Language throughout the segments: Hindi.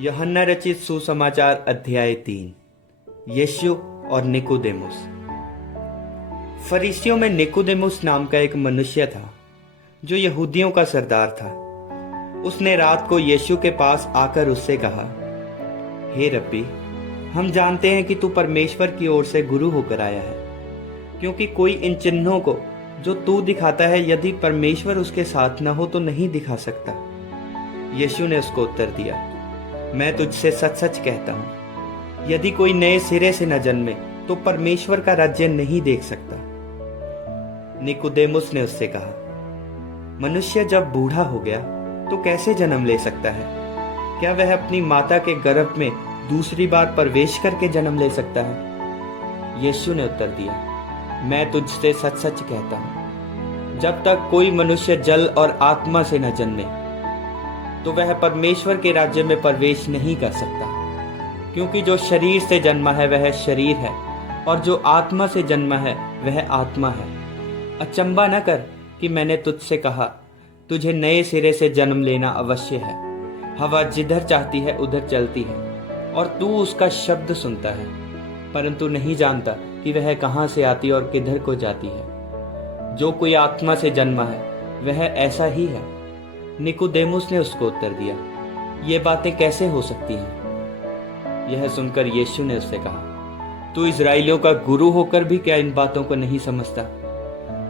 यूहन्ना रचित सुसमाचार अध्याय 3। यीशु और निकोदेमुस। फरीसियों में निकोदेमुस नाम का एक मनुष्य था जो यहूदियों का सरदार था। उसने रात को यीशु के पास आकर उससे कहा, हे रब्बी, हम जानते हैं कि तू परमेश्वर की ओर से गुरु होकर आया है, क्योंकि कोई इन चिन्हों को जो तू दिखाता है यदि परमेश्वर उसके साथ न हो तो नहीं दिखा सकता। यीशु ने उसको उत्तर दिया, मैं तुझसे सच सच कहता हूं, यदि कोई नए सिरे से न जन्मे तो परमेश्वर का राज्य नहीं देख सकता। निकोदेमुस ने उससे कहा, मनुष्य जब बूढ़ा हो गया तो कैसे जन्म ले सकता है? क्या वह अपनी माता के गर्भ में दूसरी बार प्रवेश करके जन्म ले सकता है? यीशु ने उत्तर दिया, मैं तुझसे सच सच कहता हूं, जब तक कोई मनुष्य जल और आत्मा से न जन्मे तो वह परमेश्वर के राज्य में प्रवेश नहीं कर सकता। क्योंकि जो शरीर से जन्मा है वह शरीर है, और जो आत्मा से जन्मा है वह आत्मा है। अचंबा न कर कि मैंने तुझसे कहा, तुझे नए सिरे से जन्म लेना अवश्य है। हवा जिधर चाहती है उधर चलती है, और तू उसका शब्द सुनता है, परंतु नहीं जानता कि वह कहाँ से आती और किधर को जाती है। जो कोई आत्मा से जन्मा है वह ऐसा ही है। निकोदेमुस ने उसको उत्तर दिया, ये बातें कैसे हो सकती हैं? यह सुनकर यीशु ने उससे कहा, तू इस्राएलियों का गुरु होकर भी क्या इन बातों को नहीं समझता?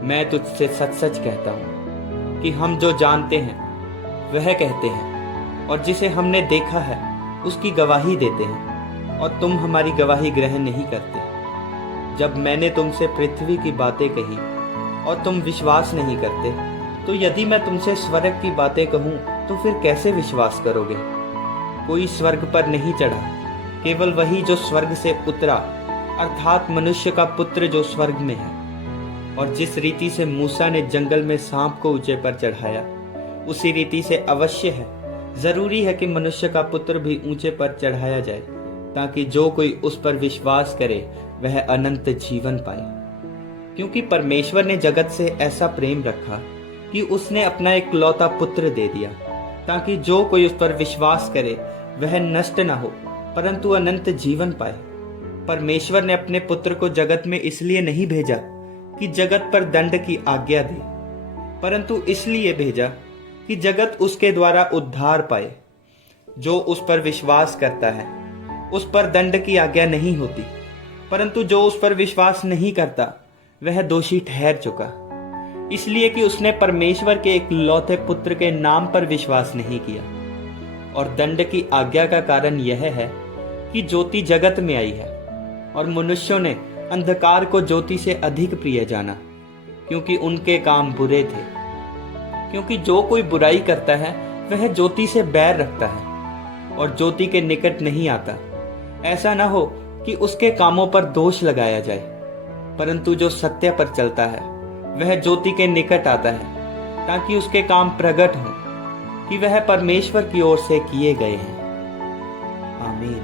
मैं तुझसे सच सच कहता हूं कि हम जो जानते हैं वह कहते हैं, और जिसे हमने देखा है उसकी गवाही देते हैं, और तुम हमारी गवाही ग्रहण नहीं करते। जब मैंने तुमसे पृथ्वी की बातें कही और तुम विश्वास नहीं करते, तो यदि मैं तुमसे स्वर्ग की बातें कहूं तो फिर कैसे विश्वास करोगे? कोई स्वर्ग पर नहीं चढ़ा, केवल वही जो स्वर्ग से उतरा, अर्थात मनुष्य का पुत्र जो स्वर्ग में है। और जिस रीति से मूसा ने जंगल में सांप को ऊंचे पर चढ़ाया, उसी रीति से अवश्य है, जरूरी है कि मनुष्य का पुत्र भी ऊंचे पर चढ़ाया जाए, ताकि जो कोई उस पर विश्वास करे वह अनंत जीवन पाए। क्योंकि परमेश्वर ने जगत से ऐसा प्रेम रखा कि उसने अपना इकलौता पुत्र दे दिया, ताकि जो कोई उस पर विश्वास करे वह नष्ट न हो परंतु अनंत जीवन पाए। परमेश्वर ने अपने पुत्र को जगत में इसलिए नहीं भेजा कि जगत पर दंड की आज्ञा दे, परंतु इसलिए भेजा कि जगत उसके द्वारा उद्धार पाए। जो उस पर विश्वास करता है उस पर दंड की आज्ञा नहीं होती, परंतु जो उस पर विश्वास नहीं करता वह दोषी ठहर चुका, इसलिए कि उसने परमेश्वर के इकलौते पुत्र के नाम पर विश्वास नहीं किया। और दंड की आज्ञा का कारण यह है कि ज्योति जगत में आई है, और मनुष्यों ने अंधकार को ज्योति से अधिक प्रिय जाना, क्योंकि उनके काम बुरे थे। क्योंकि जो कोई बुराई करता है वह ज्योति से बैर रखता है और ज्योति के निकट नहीं आता, ऐसा न हो कि उसके कामों पर दोष लगाया जाए। परंतु जो सत्य पर चलता है वह ज्योति के निकट आता है, ताकि उसके काम प्रकट हों कि वह परमेश्वर की ओर से किए गए हैं। आमीन।